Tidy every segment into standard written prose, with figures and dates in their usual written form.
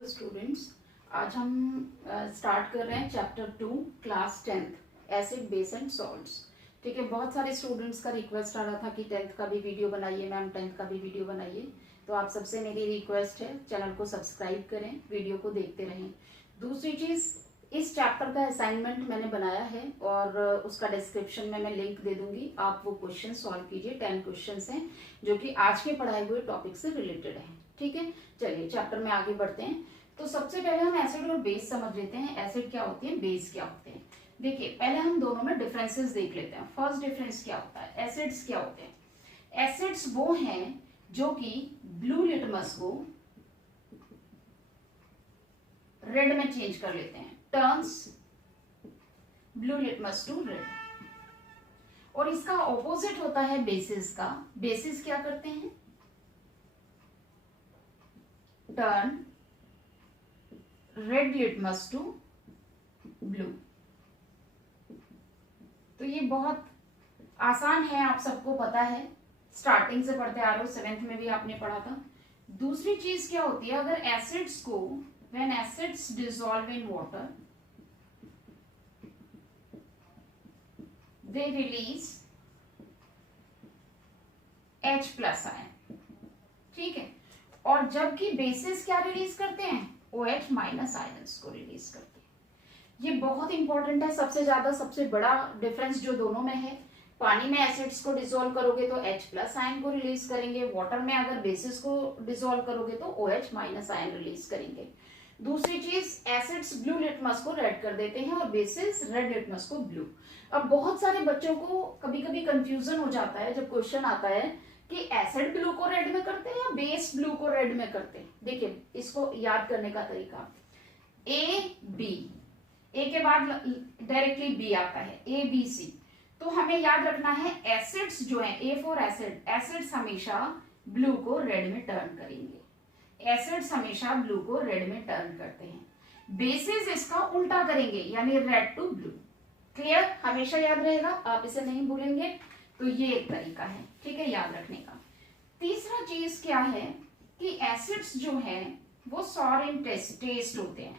Students, आज हम start कर रहे हैं chapter 2 class 10th acid base and salts. ठीक है, बहुत सारे स्टूडेंट्स का रिक्वेस्ट आ रहा था कि 10th का भी वीडियो बनाइए मैम, 10th का भी वीडियो बनाइए। तो आप सबसे मेरी रिक्वेस्ट है, चैनल को सब्सक्राइब करें, वीडियो को देखते रहें। दूसरी चीज़, इस चैप्टर का असाइनमेंट मैंने बनाया है और उसका डिस्क्रिप्शन में मैं लिंक दे दूंगी। आप वो क्वेश्चन सॉल्व कीजिए। 10 क्वेश्चंस हैं जो कि आज के पढ़ाए हुए टॉपिक से रिलेटेड हैं। ठीक है, चलिए चैप्टर में आगे बढ़ते हैं। तो सबसे पहले हम एसिड और बेस समझ लेते हैं। एसिड क्या होती है, बेस क्या होते हैं। देखिए, पहले हम दोनों में डिफरेंसेस देख लेते हैं। फर्स्ट डिफरेंस क्या होता है, एसिड्स क्या होते हैं। एसिड्स वो हैं जो कि ब्लू लिटमस को रेड में चेंज कर लेते हैं, turns blue litmus to red. और इसका ऑपोजिट होता है बेसिस का। बेसिस क्या करते हैं, turn red litmus to blue. तो ये बहुत आसान है, आप सबको पता है, स्टार्टिंग से पढ़ते आ रहे हो, 7th में भी आपने पढ़ा था। दूसरी चीज क्या होती है, अगर एसिड्स को when acids dissolve in water they release H+ ion. ठीक है, और जबकि बेसिस क्या रिलीज करते हैं, OH- आयंस को रिलीज करते हैं। ये बहुत इंपॉर्टेंट है, सबसे ज्यादा सबसे बड़ा डिफरेंस जो दोनों में है। पानी में एसिड्स को डिसॉल्व करोगे तो H+ आयन को रिलीज करेंगे, वाटर में अगर बेसिस को डिसॉल्व करोगे तो OH- आयन रिलीज करेंगे। दूसरी चीज, एसिड्स ब्लू लिटमस को रेड कर देते हैं और बेसिस रेड लिटमस को ब्लू। अब बहुत सारे बच्चों को कभी कभी कंफ्यूजन हो जाता है जब क्वेश्चन आता है कि एसिड ब्लू को रेड में करते हैं या बेस ब्लू को रेड में करते हैं। देखिए, इसको याद करने का तरीका, A-B, ए के बाद डायरेक्टली बी आता है, ABC। तो हमें याद रखना है एसिड्स जो है, A फॉर एसिड, एसिड्स हमेशा ब्लू को रेड में टर्न करेंगे। एसिड्स हमेशा ब्लू को रेड में टर्न करते हैं। बेसिस इसका उल्टा करेंगे, यानी रेड टू ब्लू। क्लियर, हमेशा याद रहेगा, आप इसे नहीं भूलेंगे। तो ये एक तरीका है, ठीक है, याद रखने का। तीसरा चीज क्या है कि एसिड्स जो है वो सॉर इन टेस्ट होते हैं,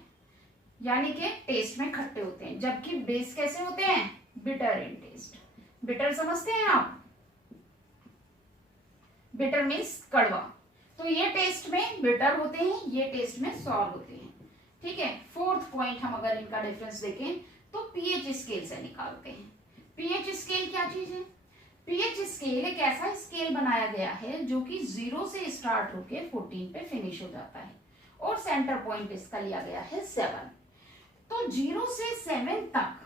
यानी कि टेस्ट में खट्टे होते हैं, जबकि बेस कैसे होते हैं, बिटर इन टेस्ट। बिटर समझते हैं आप, बिटर मीन्स कड़वा। तो ये टेस्ट में बिटर होते हैं, ये टेस्ट में सॉर होते हैं। ठीक है, फोर्थ पॉइंट, हम अगर इनका डिफरेंस देखें तो पीएच स्केल से निकालते हैं। पीएच स्केल क्या चीज है, पीएच स्केल एक ऐसा स्केल बनाया गया है जो कि 0 से स्टार्ट होके 14 पे फिनिश हो जाता है और सेंटर पॉइंट इसका लिया गया है 7। तो 0 से 7 तक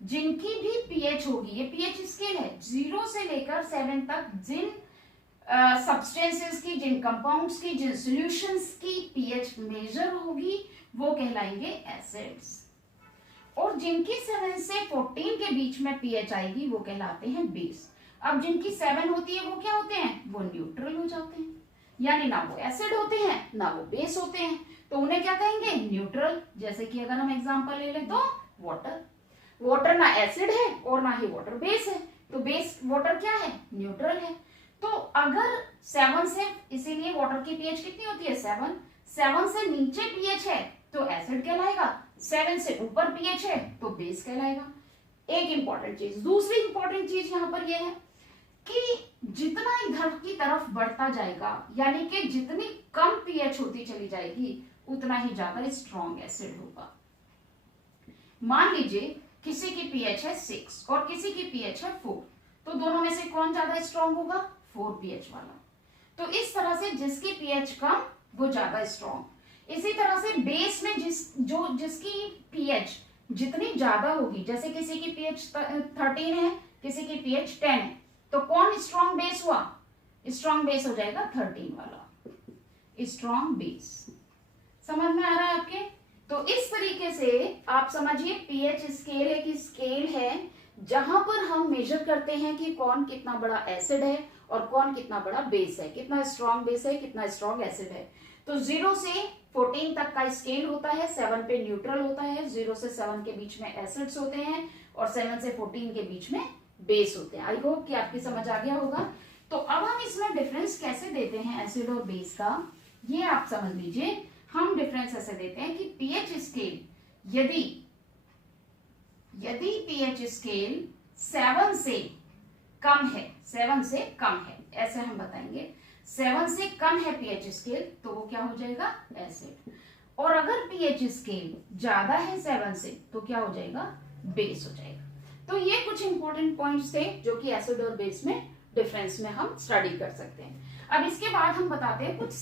जिनकी भी पीएच होगी, ये पीएच स्केल है, 0 से लेकर 7 तक जिन सब्सटेंसेस की, जिन कंपाउंड्स की, जिन सॉल्यूशंस की पीएच मेजर होगी वो कहलाएंगे एसिड्स। और जिनकी 7 से 14 के बीच में पीएच आएगी वो कहलाते हैं बेस। अब जिनकी 7 होती है वो क्या होते हैं, वो न्यूट्रल हो जाते हैं, यानी ना वो एसिड होते हैं ना वो बेस होते हैं, तो उन्हें क्या कहेंगे, न्यूट्रल। जैसे कि अगर हम एग्जांपल ले लें तो वाटर, वाटर ना एसिड है और ना ही वाटर बेस है, तो बेस वाटर क्या है, न्यूट्रल है। तो अगर 7 से, इसीलिए वाटर की पीएच कितनी होती है, 7 से नीचे पीएच है तो एसिड कहलाएगा, 7 से ऊपर पीएच है तो बेस कहलाएगा। एक इंपॉर्टेंट चीज, दूसरी इंपॉर्टेंट चीज यहां पर यह है कि जितना इधर की तरफ बढ़ता जाएगा, यानी कि जितनी कम पीएच होती चली जाएगी उतना ही ज्यादा स्ट्रॉन्ग एसिड होगा। मान लीजिए किसी की पीएच है 6 और किसी की पीएच है 4, तो दोनों में से कौन ज्यादा स्ट्रॉन्ग होगा, 4 पीएच वाला। तो इस तरह से जिसकी पीएच कम वो ज्यादा स्ट्रॉन्ग। इसी तरह से बेस में जिसकी पीएच जितनी ज्यादा होगी, जैसे किसी की पीएच 13 है, किसी की पीएच 10 है, तो कौन स्ट्रॉन्ग बेस हुआ, स्ट्रॉन्ग बेस हो जाएगा 13 वाला, स्ट्रॉन्ग बेस। समझ में आ रहा है आपके। तो इस तरीके से आप समझिए, पीएच स्केल एक स्केल है जहां पर हम मेजर करते हैं कि कौन कितना बड़ा एसिड है और कौन कितना बड़ा बेस है, कितना स्ट्रॉन्ग बेस है, कितना स्ट्रॉन्ग एसिड है। तो 0 से 14 तक का स्केल होता है, 7 पे न्यूट्रल होता है, 0 से 7 के बीच में एसिड्स होते हैं और 7 से 14 के बीच में बेस होते हैं। आई होप कि आपकी समझ आ गया होगा। तो अब हम इसमें डिफरेंस कैसे देते हैं एसिड और बेस का, ये आप समझ लीजिए। हम डिफरेंस ऐसे देते हैं कि पीएच स्केल यदि पीएच स्केल 7 से कम है, 7 से कम है, ऐसे हम बताएंगे 7 से कम है पीएच स्केल तो वो क्या हो जाएगा, एसिड। और अगर पीएच स्केल ज्यादा है 7 से तो क्या हो जाएगा, बेस हो जाएगा। तो ये कुछ इंपॉर्टेंट पॉइंट्स थे जो कि एसिड और बेस में डिफरेंस में हम स्टडी कर सकते हैं। अब इसके बाद हम बताते हैं कुछ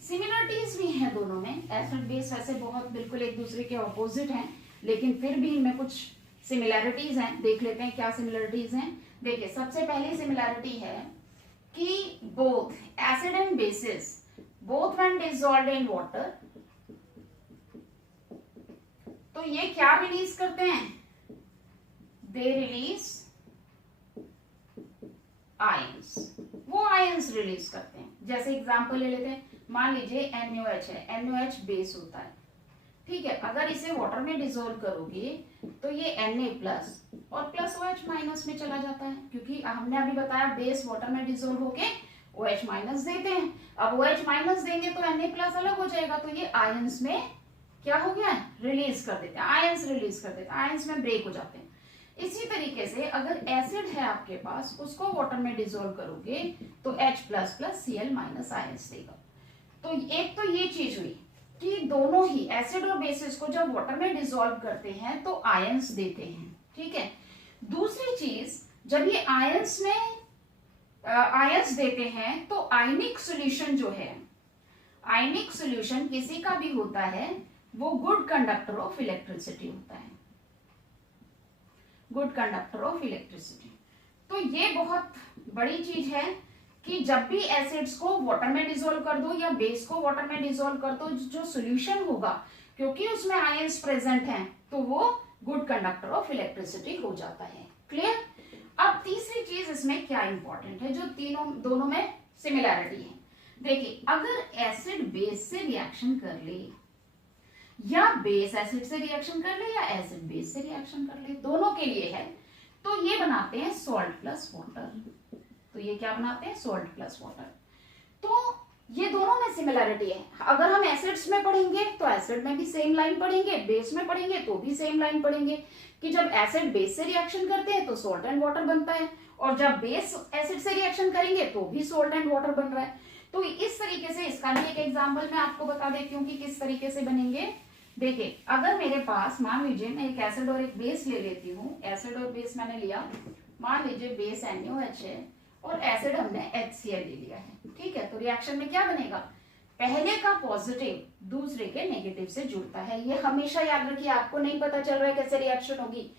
सिमिलरिटीज भी हैं दोनों में। एसिड बेस वैसे बहुत बिल्कुल एक दूसरे के ऑपोजिट हैं, लेकिन फिर भी इनमें कुछ सिमिलरिटीज हैं। देख लेते हैं क्या सिमिलरिटीज हैं। देखिए सबसे पहली सिमिलरिटी है कि both acid and bases both when dissolved in water, तो ये क्या रिलीज करते हैं, दे रिलीज आयंस, वो आयंस रिलीज करते हैं। जैसे एग्जांपल ले लेते हैं, मान लीजिए NaOH है, NaOH बेस होता है, ठीक है। अगर इसे वाटर में डिसॉल्व करोगे तो ये Na प्लस और प्लस OH माइनस में चला जाता है, क्योंकि हमने अभी बताया बेस वाटर में डिसॉल्व होके OH माइनस देते हैं। अब OH माइनस देंगे तो Na प्लस अलग हो जाएगा, तो ये आयंस में क्या हो गया, रिलीज कर देते हैं, आयंस रिलीज कर देते हैं, आयंस में ब्रेक हो जाते हैं। इसी तरीके से अगर एसिड है आपके पास, उसको वाटर में डिसॉल्व करोगे तो H plus plus Cl minus ions देगा। तो एक तो ये चीज हुई कि दोनों ही एसिड और बेसिस को जब वाटर में डिसॉल्व करते हैं तो आयंस देते हैं, ठीक है। दूसरी चीज, जब ये आयंस में आयंस देते हैं तो आयनिक सॉल्यूशन जो है, आयनिक सॉल्यूशन किसी का भी होता है वो गुड कंडक्टर ऑफ इलेक्ट्रिसिटी होता है, गुड कंडक्टर ऑफ इलेक्ट्रिसिटी। तो ये बहुत बड़ी चीज है कि जब भी एसिड्स को वाटर में डिसॉल्व कर दो या बेस को वाटर में डिसॉल्व कर दो, जो सॉल्यूशन होगा क्योंकि उसमें आयंस प्रेजेंट हैं तो वो गुड कंडक्टर ऑफ इलेक्ट्रिसिटी हो जाता है। क्लियर। अब तीसरी चीज इसमें क्या इंपॉर्टेंट है, जो दोनों में सिमिलैरिटी है। देखिए अगर एसिड बेस से रिएक्शन कर ले या बेस एसिड से रिएक्शन कर ले या एसिड बेस से रिएक्शन कर ले, दोनों के लिए है, तो ये बनाते हैं सॉल्ट प्लस वाटर। तो ये क्या बनाते हैं, सॉल्ट प्लस वाटर। तो ये दोनों में सिमिलैरिटी है। अगर हम एसिड्स में पढ़ेंगे तो एसिड में भी सेम लाइन पढ़ेंगे, बेस में पढ़ेंगे तो भी सेम लाइन पढ़ेंगे कि जब एसिड बेस से रिएक्शन करते हैं तो सॉल्ट एंड वाटर बनता है, और जब बेस एसिड से रिएक्शन करेंगे तो भी सॉल्ट एंड वाटर बन रहा है। तो इस तरीके से इसका भी एक एग्जाम्पल मैं आपको बता देती हूँ कि किस तरीके से बनेंगे। देखिए अगर मेरे पास मान लीजिए मैं एक एसिड और एक बेस ले लेती हूँ, एसिड और बेस मैंने लिया, मान लीजिए बेस NaOH है और एसिड हमने HCl ले लिया है, ठीक है। तो रिएक्शन में क्या बनेगा, पहले का पॉजिटिव दूसरे के नेगेटिव से जुड़ता है। ये हमेशा याद रखिए, आपको नहीं पता चल रहा है कैसे रिएक्शन होगी,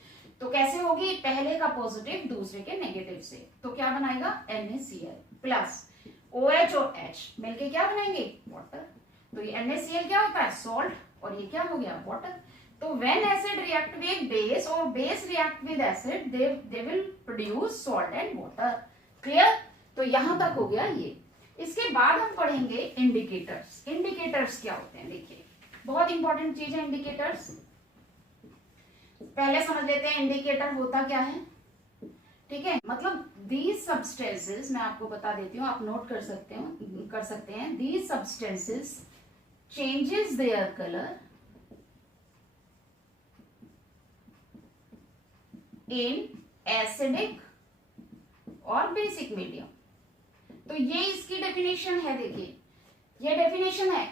तो कैसे होगी, पहले का पॉजिटिव दूसरे के नेगेटिव से, तो क्या बनाएगा NaCl प्लस OH और H मिलके क्या बनाएंगे, वाटर। तो ये NaCl क्या होता है, सॉल्ट, और ये क्या हो गया, वाटर। तो when acid react with base और base react with acid, they will produce salt and water. Clear. तो यहां तक हो गया ये। इसके बाद हम पढ़ेंगे इंडिकेटर्स। इंडिकेटर्स क्या होते हैं, देखिए बहुत इंपॉर्टेंट चीज है इंडिकेटर्स। पहले समझ लेते हैं इंडिकेटर होता क्या है, ठीक है। मतलब दीज सब्सटेंसेस, मैं आपको बता देती हूँ, आप नोट कर सकते हैं। These substances changes their color in acidic और बेसिक मीडियम। तो ये इसकी डेफिनेशन है। देखिए ये डेफिनेशन है,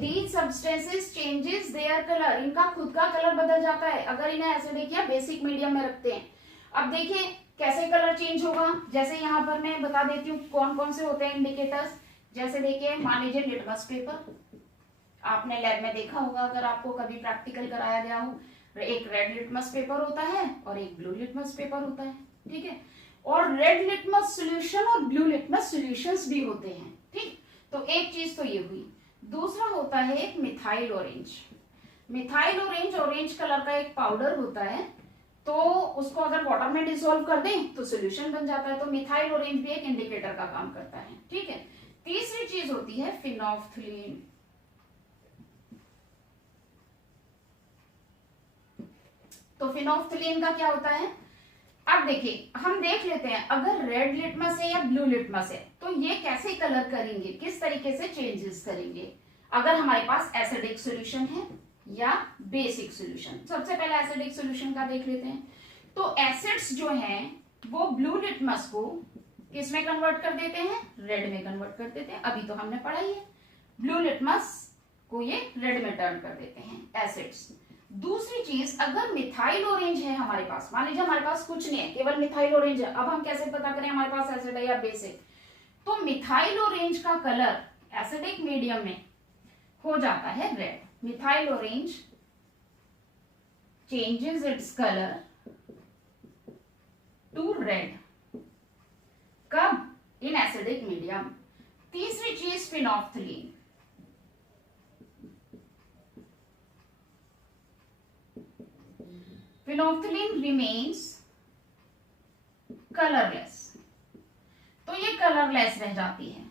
these substances changes their color, इनका खुद का कलर बदल जाता है अगर इन्हें एसिडिक या बेसिक मीडियम में रखते हैं। अब देखिए कैसे कलर चेंज होगा, जैसे यहाँ पर मैं बता देती हूँ कौन कौन से होते हैं इंडिकेटर्स। जैसे देखिए मान लीजिए लिटमस पेपर, आपने लैब में देखा होगा अगर आपको कभी प्रैक्टिकल कराया गया हो, एक रेड लिटमस पेपर होता है और एक ब्लू लिटमस पेपर होता है, ठीक है। और रेड लिटमस सॉल्यूशन और ब्लू लिटमस सॉल्यूशंस भी होते हैं, ठीक। तो एक चीज तो ये हुई। दूसरा होता है एक methyl orange. Methyl orange orange colour का एक पाउडर होता है, तो उसको अगर वाटर में डिसॉल्व कर दें तो सॉल्यूशन बन जाता है। तो मिथाइल ऑरेंज भी एक इंडिकेटर का काम करता है, ठीक है। तीसरी चीज होती है फिनोल्फ्थलीन। तो फिनोल्फ्थलीन का क्या होता है, अब देखिए हम देख लेते हैं अगर रेड लिटमस है या ब्लू लिटमस है तो ये कैसे कलर करेंगे, किस तरीके से चेंजेस करेंगे। अगर हमारे पास एसिडिक सॉल्यूशन है या बेसिक सॉल्यूशन। सबसे पहले एसिडिक सॉल्यूशन का देख लेते हैं। तो एसिड्स जो हैं वो ब्लू लिटमस को किस में कन्वर्ट कर देते हैं, रेड में कन्वर्ट कर देते हैं। अभी तो हमने पढ़ा ही है, ब्लू लिटमस को ये रेड में टर्न कर देते हैं एसिड्स। दूसरी चीज, अगर मिथाइल ऑरेंज है हमारे पास, मान लीजिए हमारे पास कुछ नहीं है, केवल मिथाइल ऑरेंज है, अब हम कैसे पता करें हमारे पास एसिड है या बेसिक। तो मिथाइल ऑरेंज का कलर एसिडिक मीडियम में हो जाता है red. Methyl orange changes its colour to red, कब, इन एसिडिक मीडियम। तीसरी चीज फिनोफ्थलीन, फिनोफ्थलीन रिमेन्स कलरलेस, तो ये कलरलेस रह जाती है।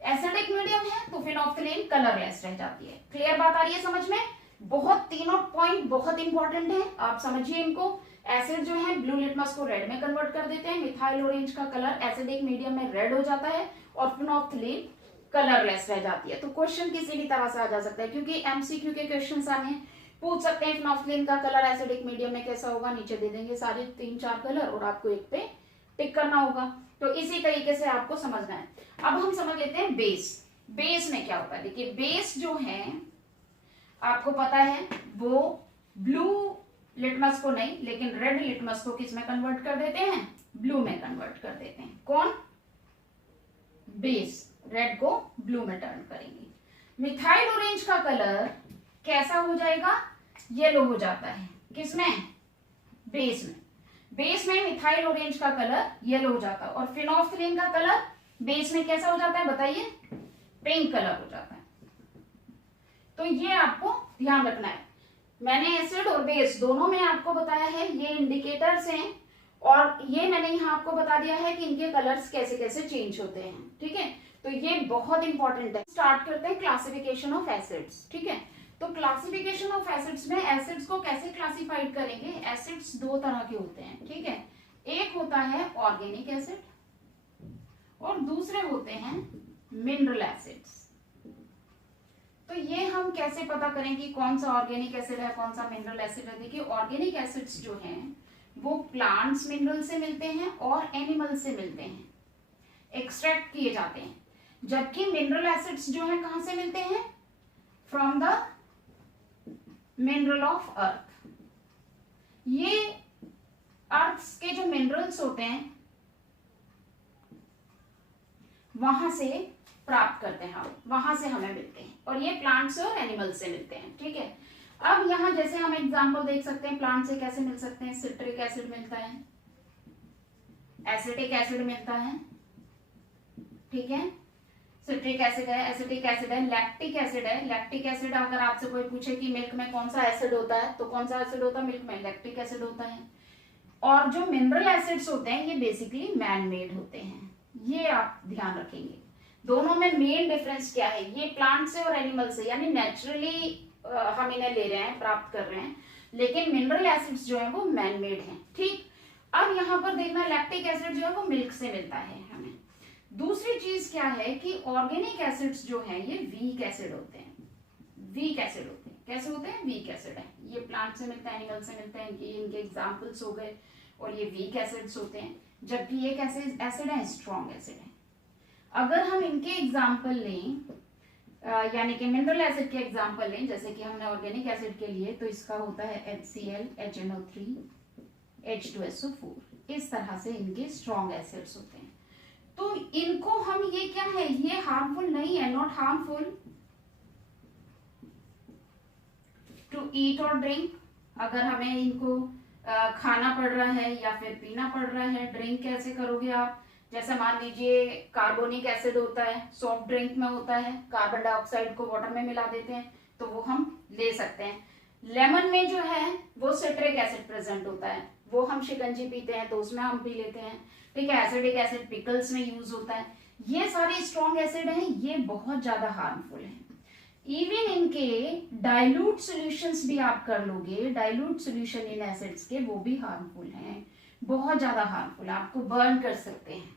एसिडिक मीडियम है तो फिनोफ्थलीन कलरलेस रह जाती है। क्लियर बात आ रही है समझ में? बहुत तीनों पॉइंट बहुत इंपॉर्टेंट है, आप समझिए इनको। एसिड जो है ब्लू लिटमस को रेड में कन्वर्ट कर देते हैं, मिथाइल ऑरेंज का कलर एसिडिक मीडियम में रेड हो जाता है और फिनोफ्थलीन कलरलेस रह जाती है। तो क्वेश्चन किसी भी तरह से आ जा सकता है, क्योंकि एमसीक्यू के क्वेश्चन आने हैं, पूछ सकते हैं फिनोफ्थलीन का कलर एसिडिक मीडियम में कैसा होगा, नीचे दे देंगे सारे 3-4 कलर और आपको एक पे टिक करना होगा। तो इसी तरीके से आपको समझना है। अब हम समझ लेते हैं बेस। बेस में क्या होता है, देखिए बेस जो है आपको पता है वो ब्लू लिटमस को नहीं लेकिन रेड लिटमस को किस में कन्वर्ट कर देते हैं, ब्लू में कन्वर्ट कर देते हैं। कौन, बेस रेड को ब्लू में टर्न करेंगे। मिथाइल ऑरेंज का कलर कैसा हो जाएगा, येलो हो जाता है, किसमें, बेस में। बेस में मिथाइल ऑरेंज का कलर येलो हो जाता है और फिनोफ्थलीन का कलर बेस में कैसा हो जाता है बताइए, पिंक कलर हो जाता है। तो ये आपको ध्यान रखना है। मैंने एसिड और बेस दोनों में आपको बताया है, ये इंडिकेटर्स हैं और ये मैंने यहाँ आपको बता दिया है कि इनके कलर्स कैसे कैसे चेंज होते हैं। ठीक है, तो ये बहुत इंपॉर्टेंट है। स्टार्ट करते हैं क्लासिफिकेशन ऑफ एसिड्स। ठीक है, तो क्लासिफिकेशन ऑफ एसिड्स में एसिड्स को कैसे क्लासिफाइड करेंगे। एसिड्स दो तरह के होते हैं, ठीक है, एक होता है ऑर्गेनिक एसिड और दूसरे होते हैं मिनरल एसिड्स। तो ये हम कैसे पता करें कि कौन सा ऑर्गेनिक एसिड है कौन सा मिनरल एसिड है। देखिए ऑर्गेनिक एसिड्स जो हैं वो प्लांट्स मिनरल से मिलते हैं और एनिमल से मिलते हैं, एक्सट्रैक्ट किए जाते हैं। जबकि मिनरल एसिड्स जो है कहां से मिलते हैं, from the mineral of earth. ये अर्थ के जो मिनरल्स होते हैं वहां से प्राप्त करते हैं हम, वहां से हमें मिलते हैं और ये प्लांट से और एनिमल से मिलते हैं। ठीक है, अब यहां जैसे हम एग्जांपल देख सकते हैं प्लांट से कैसे मिल सकते हैं। सिट्रिक एसिड मिलता है, एसिटिक एसिड मिलता है, ठीक है, सिट्रिक एसिड है, एसिटिक एसिड है, लैक्टिक एसिड है। लैक्टिक एसिड अगर आपसे कोई पूछे कि मिल्क में कौन सा एसिड होता है तो कौन सा एसिड होता है, मिल्क में लैक्टिक एसिड होता है। और जो मिनरल एसिड्स होते हैं ये बेसिकली मैन मेड होते हैं, ये आप ध्यान रखेंगे। दोनों में मेन डिफरेंस क्या है, ये प्लांट से और एनिमल से यानी नेचुरली हम इन्हें ले रहे हैं, प्राप्त कर रहे हैं, लेकिन मिनरल एसिड्स जो है वो मैन मेड हैं। ठीक, अब यहाँ पर देखना लैक्टिक एसिड जो है वो मिल्क से मिलता है हमें। दूसरी चीज क्या है कि ऑर्गेनिक एसिड्स जो है ये वीक एसिड होते हैं, वीक एसिड होते हैं। कैसे होते हैं, वीक एसिड है, ये प्लांट से मिलता है एनिमल से मिलता है, इनके एग्जाम्पल्स हो गए और ये वीक एसिड्स होते हैं। जबकि ये कैसे एसिड है, स्ट्रॉन्ग एसिड है। अगर हम इनके एग्जाम्पल लें यानी कि मिनरल एसिड के एग्जाम्पल लें जैसे कि हमने ऑर्गेनिक एसिड के लिए, तो इसका होता है HCl, HNO3, H2SO4, इस तरह से इनके स्ट्रॉन्ग एसिड्स होते हैं। तो इनको हम ये क्या है, ये हार्मफुल नहीं है, नॉट हार्मफुल टू ईट और ड्रिंक। अगर हमें इनको खाना पड़ रहा है या फिर पीना पड़ रहा है, ड्रिंक कैसे करोगे आप, जैसे मान लीजिए कार्बोनिक एसिड होता है, सॉफ्ट ड्रिंक में होता है, कार्बन डाइऑक्साइड को वाटर में मिला देते हैं तो वो हम ले सकते हैं। लेमन में जो है वो सिट्रिक एसिड प्रेजेंट होता है, वो हम शिकंजी पीते हैं तो उसमें हम पी लेते हैं। ठीक है, एसिडिक एसिड पिकल्स में यूज होता है। ये सारे स्ट्रॉन्ग एसिड हैं, ये बहुत ज्यादा हार्मफुल है। इवन इनके डाइल्यूट सॉल्यूशंस भी आप कर लोगे, डाइल्यूट सॉल्यूशन इन एसिड्स के वो भी हार्मफुल हैं, बहुत ज्यादा हार्मफुल है, आपको बर्न कर सकते हैं।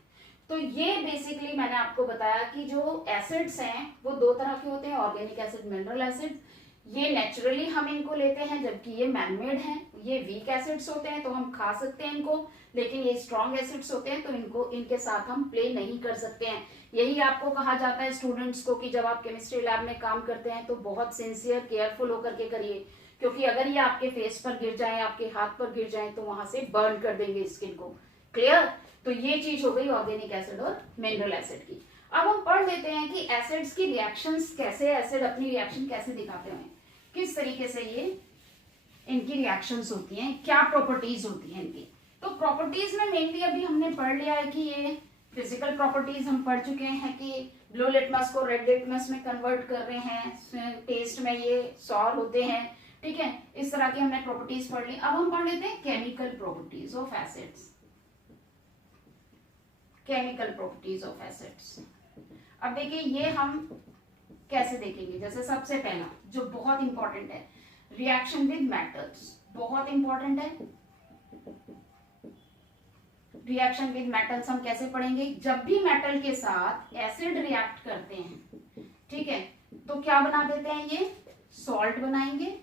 तो ये बेसिकली मैंने आपको बताया कि जो एसिड्स हैं वो दो तरह के होते हैं, ऑर्गेनिक एसिड, मिनरल एसिड। ये नेचुरली हम इनको लेते हैं, जबकि ये मैनमेड हैं। ये वीक एसिड्स होते हैं तो हम खा सकते हैं इनको, लेकिन ये स्ट्रॉन्ग एसिड्स होते हैं तो इनको इनके साथ हम प्ले नहीं कर सकते हैं। यही आपको कहा जाता है स्टूडेंट्स को कि जब आप केमिस्ट्री लैब में काम करते हैं तो बहुत सिंसियर केयरफुल होकर के करिए, क्योंकि अगर ये आपके फेस पर गिर जाए, आपके हाथ पर गिर जाए तो वहां से बर्न कर देंगे स्किन को। क्लियर? तो ये चीज हो गई ऑर्गेनिक एसिड और मिनरल एसिड की। अब हम पढ़ लेते हैं कि एसिड्स की रिएक्शंस कैसे, एसिड अपनी रिएक्शन कैसे दिखाते हैं, किस तरीके से ये इनकी रिएक्शंस होती हैं, क्या प्रॉपर्टीज होती हैं इनकी। तो प्रॉपर्टीज में मेनली अभी हमने पढ़ लिया है कि ये फिजिकल प्रॉपर्टीज हम पढ़ चुके हैं कि ब्लू लिटमस को रेड लिटमस में कन्वर्ट कर रहे हैं, टेस्ट में ये सॉर होते हैं, ठीक है। इस तरह की हमने प्रॉपर्टीज पढ़ ली। अब हम पढ़ लेते हैं chemical properties of acids. Chemical properties of acids. अब देखिए ये हम कैसे देखेंगे। जैसे सबसे पहला जो बहुत इंपॉर्टेंट है, रिएक्शन विद मेटल्स, बहुत इंपॉर्टेंट है। रिएक्शन विद मेटल्स हम कैसे पढ़ेंगे? जब भी मेटल के साथ एसिड रिएक्ट करते हैं, ठीक है, तो क्या बना देते हैं, ये सॉल्ट बनाएंगे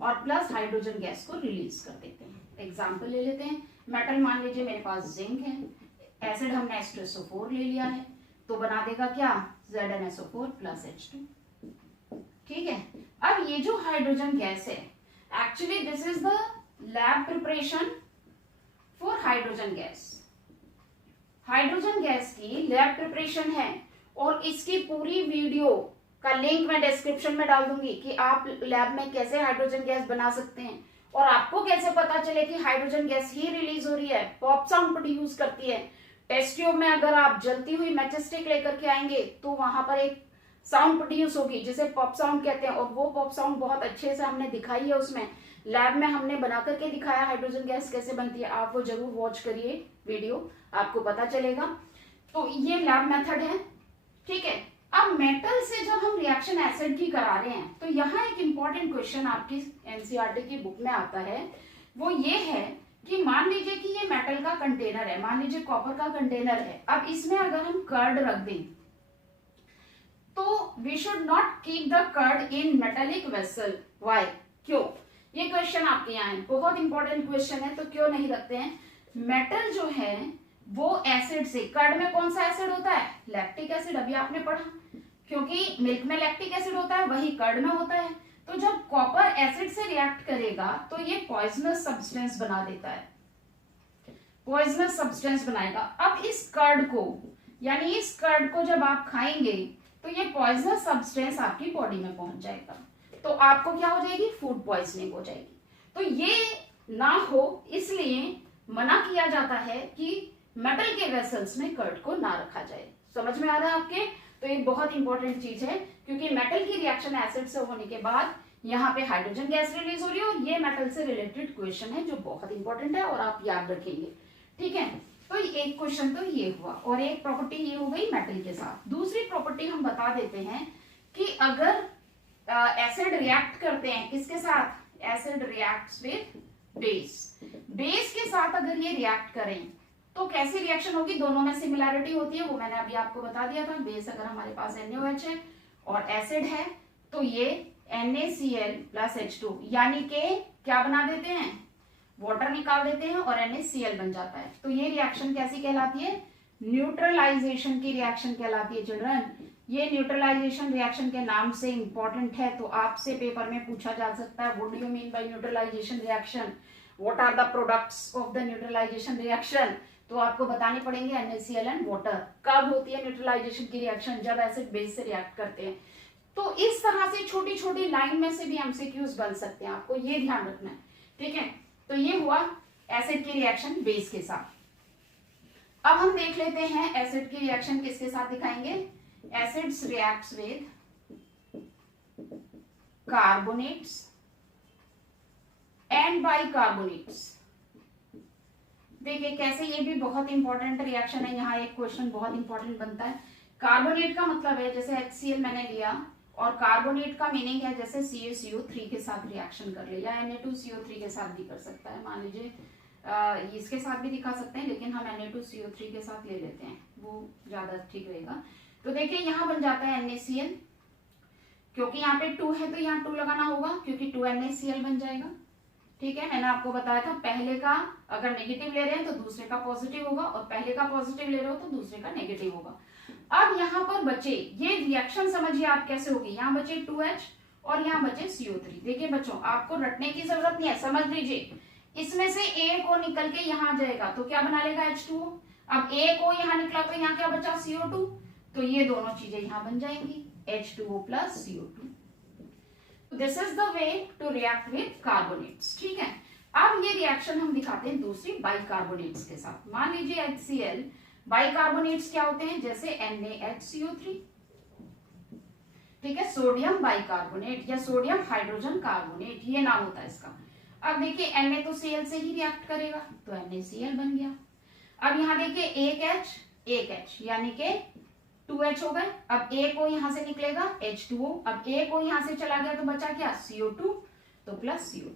और प्लस हाइड्रोजन गैस को रिलीज कर देते हैं। एग्जाम्पल ले लेते हैं, मेटल मान लीजिए मेरे पास जिंक है, एसिड हमने H2SO4 ले लिया है, तो बना देगा क्या, ZnSO4 प्लस H2, ठीक है। अब ये जो हाइड्रोजन गैस है, actually this is the lab preparation for hydrogen gas. Hydrogen gas की लैब प्रिपरेशन है और इसकी पूरी वीडियो का लिंक मैं डिस्क्रिप्शन में डाल दूंगी कि आप लैब में कैसे हाइड्रोजन गैस बना सकते हैं और आपको कैसे पता चले कि हाइड्रोजन गैस ही रिलीज हो रही है, पॉप साउंड प्रोड्यूस करती है। टेस्ट ट्यूब में अगर आप जलती हुई मैच स्टिक लेकर के आएंगे तो वहां पर एक साउंड प्रोड्यूस होगी जिसे पॉप साउंड कहते हैं, और वो पॉप साउंड बहुत अच्छे से हमने दिखाई है, उसमें लैब में हमने बना करके दिखाया हाइड्रोजन गैस कैसे बनती है। आप वो जरूर वॉच करिए वीडियो, आपको पता चलेगा। तो ये लैब मेथड है, ठीक है। अब मेटल से जब हम रिएक्शन एसिड की करा रहे हैं तो यहाँ एक इंपॉर्टेंट क्वेश्चन आपकी एनसीईआरटी की बुक में आता है, वो ये है कि मान लीजिए कि ये मेटल का कंटेनर है, मान लीजिए कॉपर का कंटेनर है। अब इसमें अगर हम कर्ड रख दें तो we should not keep the curd in metallic vessel. Why? क्यों? ये क्वेश्चन आपके यहाँ है, बहुत इंपॉर्टेंट क्वेश्चन है। तो क्यों नहीं रखते हैं? मेटल जो है वो एसिड से, कर्ड में कौन सा एसिड होता है, लैक्टिक एसिड, अभी आपने पढ़ा, क्योंकि मिल्क में लैक्टिक एसिड होता है वही कर्ड में होता है। तो जब कॉपर एसिड से रिएक्ट करेगा तो ये पॉइजनस सब्सटेंस बना देता है, पॉइजनस सब्सटेंस बनाएगा। अब इस कर्ड को, यानी इस कर्ड को जब आप खाएंगे तो ये पॉइजनस सब्सटेंस आपकी बॉडी में पहुंच जाएगा, तो आपको क्या हो जाएगी, फूड पॉइजनिंग हो जाएगी। तो ये ना हो इसलिए मना किया जाता है कि मेटल के वेसल्स में कर्ड को ना रखा जाए। समझ में आ रहा है आपके? तो ये बहुत इंपॉर्टेंट चीज है, क्योंकि मेटल की रिएक्शन एसिड से होने के बाद यहाँ पे हाइड्रोजन गैस रिलीज हो रही है और ये मेटल से रिलेटेड क्वेश्चन है जो बहुत इंपॉर्टेंट है और आप याद रखेंगे, ठीक है। तो एक क्वेश्चन तो ये हुआ, और एक प्रॉपर्टी ये हो गई मेटल के साथ। दूसरी प्रॉपर्टी हम बता देते हैं कि अगर एसिड रिएक्ट करते हैं किसके साथ, acid reacts with base, base के साथ अगर ये रिएक्ट करें तो कैसी रिएक्शन होगी, दोनों में सिमिलैरिटी होती है, वो मैंने अभी आपको बता दिया था। बेस अगर हमारे पास NaOH है और एसिड है तो ये NaCl प्लस H2, यानी कि क्या बना देते हैं, वाटर निकाल देते हैं और NaCl बन जाता है। तो ये रिएक्शन कैसी कहलाती है, न्यूट्रलाइजेशन की रिएक्शन कहलाती है चिल्ड्रन। ये न्यूट्रलाइजेशन रिएक्शन के नाम से इंपॉर्टेंट है, तो आपसे पेपर में पूछा जा सकता है, what do you mean by neutralization reaction, what are the products of the neutralization reaction. तो आपको बताने पड़ेंगे NaCl एंड वाटर। कब होती है न्यूट्रलाइजेशन की रिएक्शन, जब एसिड बेस से रिएक्ट करते हैं। तो इस तरह से छोटी छोटी लाइन में से भी एमसीक्यूज बन सकते हैं, आपको ये ध्यान रखना है, ठीक है। तो ये हुआ एसिड की रिएक्शन बेस के साथ। अब हम देख लेते हैं एसिड की रिएक्शन किसके साथ दिखाएंगे, acids reacts with carbonates and bicarbonates. देखिए कैसे, ये भी बहुत इंपॉर्टेंट रिएक्शन है, यहाँ एक क्वेश्चन बहुत इंपॉर्टेंट बनता है। कार्बोनेट का मतलब है जैसे HCl मैंने लिया, और कार्बोनेट का मीनिंग है जैसे CaCO3 के साथ रिएक्शन कर ले, या Na2CO3 के साथ भी कर सकता है। मान लीजिए इसके साथ भी दिखा सकते हैं, लेकिन हम Na2CO3 के साथ ले लेते हैं, वो ज्यादा ठीक रहेगा। तो देखिए यहाँ बन जाता है NaCl, क्योंकि यहाँ पे 2 है तो यहाँ 2 लगाना होगा, क्योंकि 2NaCl बन जाएगा। ठीक है, मैंने आपको बताया था पहले का अगर नेगेटिव ले रहे हैं तो दूसरे का पॉजिटिव होगा, और पहले का पॉजिटिव ले रहे हो तो दूसरे का नेगेटिव होगा। अब यहाँ पर बचे ये रिएक्शन, समझिए आप कैसे होगी। यहाँ बचे 2H और यहाँ बचे CO3। देखिए बच्चों, आपको रटने की जरूरत नहीं है, समझ लीजिए। इसमें से एक ओ निकल के यहाँ जाएगा तो क्या बना लेगा H2O। अब एक ओ यहाँ निकला तो यहाँ क्या बचा CO2, तो ये दोनों चीजें यहाँ बन जाएंगी H2O plus CO2। This is the way to react with carbonates. ठीक है, अब ये रिएक्शन हम दिखाते हैं दूसरी बाइकार्बोनेट्स के साथ। मान लीजिए HCl, बाइकार्बोनेट्स क्या होते हैं, जैसे NaHCO3। ठीक है, सोडियम बाइकार्बोनेट या सोडियम हाइड्रोजन कार्बोनेट, ये नाम होता है इसका। अब देखिए Na तो Cl से ही रिएक्ट करेगा तो NaCl बन गया। अब यहाँ देखिए एक H यानी कि 2H हो गए। अब एक ओ यहाँ से निकलेगा H2O। अब एक ओ यहाँ से चला गया तो बचा क्या CO2, तो प्लस CO2।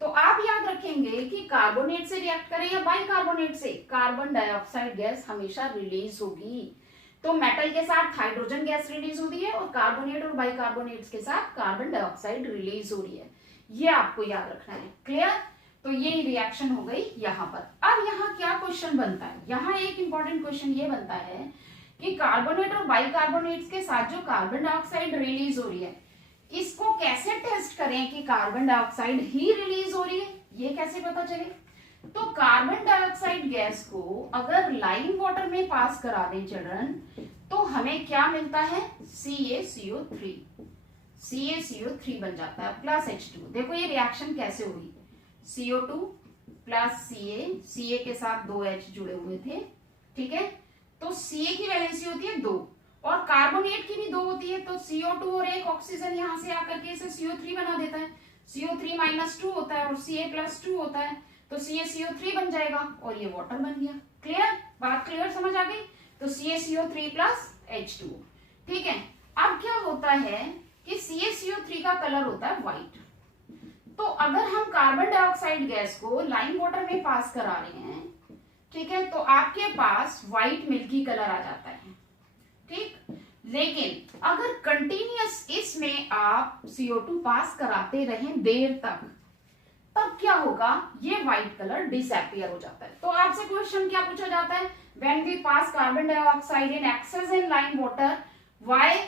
तो आप याद रखेंगे कि कार्बोनेट से रिएक्ट करें या बाइकार्बोनेट से, कार्बन डाइऑक्साइड गैस हमेशा रिलीज होगी। तो मेटल के साथ हाइड्रोजन गैस रिलीज होती है और कार्बोनेट और बाइकार्बोनेट्स के साथ कार्बन डाइऑक्साइड रिलीज हो रही है, ये आपको याद रखना है। क्लियर, तो ये रिएक्शन हो गई यहाँ पर। अब यहाँ क्या क्वेश्चन बनता है, यहाँ एक इंपॉर्टेंट क्वेश्चन ये बनता है कि कार्बोनेट और बाइकार्बोनेट्स के साथ जो कार्बन डाइऑक्साइड रिलीज हो रही है, इसको कैसे टेस्ट करें कि कार्बन डाइऑक्साइड ही रिलीज हो रही है, ये कैसे पता चले। तो कार्बन डाइऑक्साइड गैस को अगर लाइम वाटर में पास करा दें चिल्ड्रन, तो हमें क्या मिलता है, CaCO3। CaCO3 बन जाता है प्लस H2। देखो ये रिएक्शन कैसे हुई, CO2 प्लस Ca के साथ 2H जुड़े हुए थे। ठीक है, तो Ca की वैलेंसी होती है 2 और कार्बोनेट की भी 2 होती है, तो CO2 और एक ऑक्सीजन यहां से आकर के इसे CO3 बना देता है। CO3 -2 होता है और Ca+2 होता है, तो CaCO3 बन जाएगा और ये वाटर बन गया। क्लियर, बात क्लियर समझ आ गई। तो CaCO3 प्लस H2O। ठीक है, अब क्या होता है कि CaCO3 का कलर होता है व्हाइट। तो अगर हम कार्बन डाइऑक्साइड गैस को लाइम वाटर में पास करा रहे हैं, ठीक है, तो आपके पास व्हाइट मिल्की कलर आ जाता है। ठीक, लेकिन अगर कंटिन्यूअस इसमें आप CO2 पास कराते रहें देर तक, तब क्या होगा, ये व्हाइट कलर डिसअपियर हो जाता है। तो आपसे क्वेश्चन क्या पूछा जाता है, when we pass carbon dioxide in excess in lime water, why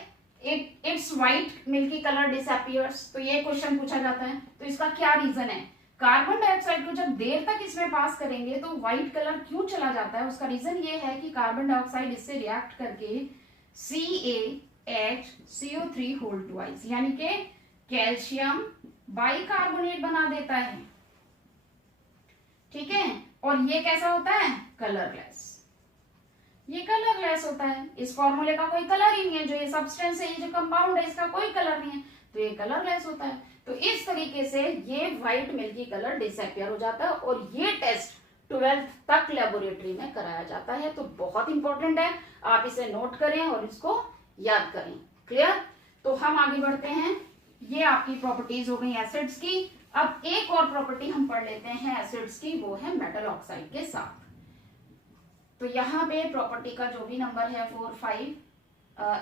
it's white milky colour disappears. तो ये क्वेश्चन पूछा जाता है। तो इसका क्या रीजन है, कार्बन डाइऑक्साइड को जब देर तक इसमें पास करेंगे तो व्हाइट कलर क्यों चला जाता है, उसका रीजन ये है कि कार्बन डाइऑक्साइड इससे रिएक्ट करके CaHCO3 होल ट्वाइस यानी कि कैल्शियम बाइकार्बोनेट बना देता है। ठीक है, और ये कैसा होता है, कलरलेस। ये कलरलेस होता है, इस फॉर्मूले का कोई कलर ही नहीं है, जो ये सब्सटेंस है, ये जो कंपाउंड है, इसका कोई कलर नहीं है, तो ये कलरलेस होता है। तो इस तरीके से ये व्हाइट मिल्की कलर डिसअपियर हो जाता है और ये टेस्ट 12th तक लेबोरेटरी में कराया जाता है। तो बहुत इंपॉर्टेंट है, आप इसे नोट करें और इसको याद करें। क्लियर, तो हम आगे बढ़ते हैं। ये आपकी प्रॉपर्टीज हो गई एसिड्स की। अब एक और प्रॉपर्टी हम पढ़ लेते हैं एसिड्स की, वो है मेटल ऑक्साइड के साथ। तो यहाँ पे प्रॉपर्टी का जो भी नंबर है 4, 5,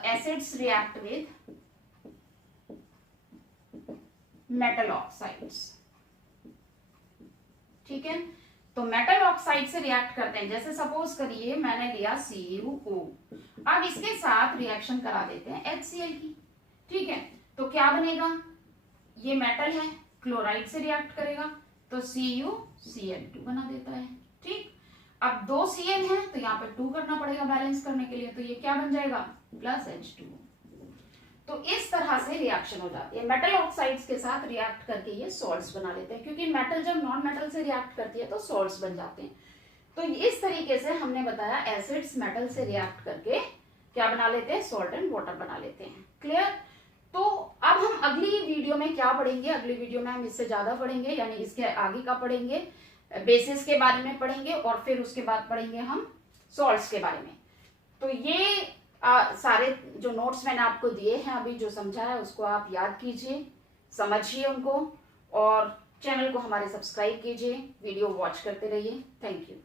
acids react with metal oxides. ठीक है, तो मेटल ऑक्साइड से रिएक्ट करते हैं। जैसे सपोज करिए मैंने लिया CuO, अब इसके साथ रिएक्शन करा देते हैं HCl की। ठीक है, तो क्या बनेगा, ये मेटल है, क्लोराइड से रिएक्ट करेगा तो CuCl2 बना देता है। ठीक, अब 2 Cl है तो यहाँ पे 2 करना पड़ेगा बैलेंस करने के लिए, तो ये क्या बन जाएगा, प्लस H2O। तो इस तरह से रिएक्शन हो जाती है। मेटल ऑक्साइड्स के साथ रिएक्ट करके ये सॉल्ट्स बना लेते हैं, क्योंकि मेटल जब नॉन मेटल से रिएक्ट करती है तो सॉल्ट्स बन जाते हैं। तो इस तरीके से हमने बताया एसिड्स मेटल से रिएक्ट करके क्या बना लेते हैं, सॉल्ट एंड वाटर बना लेते हैं। क्लियर, तो अब हम अगली वीडियो में क्या पढ़ेंगे, अगली वीडियो में हम इससे ज्यादा पढ़ेंगे, यानी इसके आगे का पढ़ेंगे, बेसिस के बारे में पढ़ेंगे और फिर उसके बाद पढ़ेंगे हम सॉल्ट्स के बारे में। तो ये सारे जो नोट्स मैंने आपको दिए हैं, अभी जो समझा है उसको आप याद कीजिए, समझिए उनको और चैनल को हमारे सब्सक्राइब कीजिए, वीडियो वॉच करते रहिए। Thank you.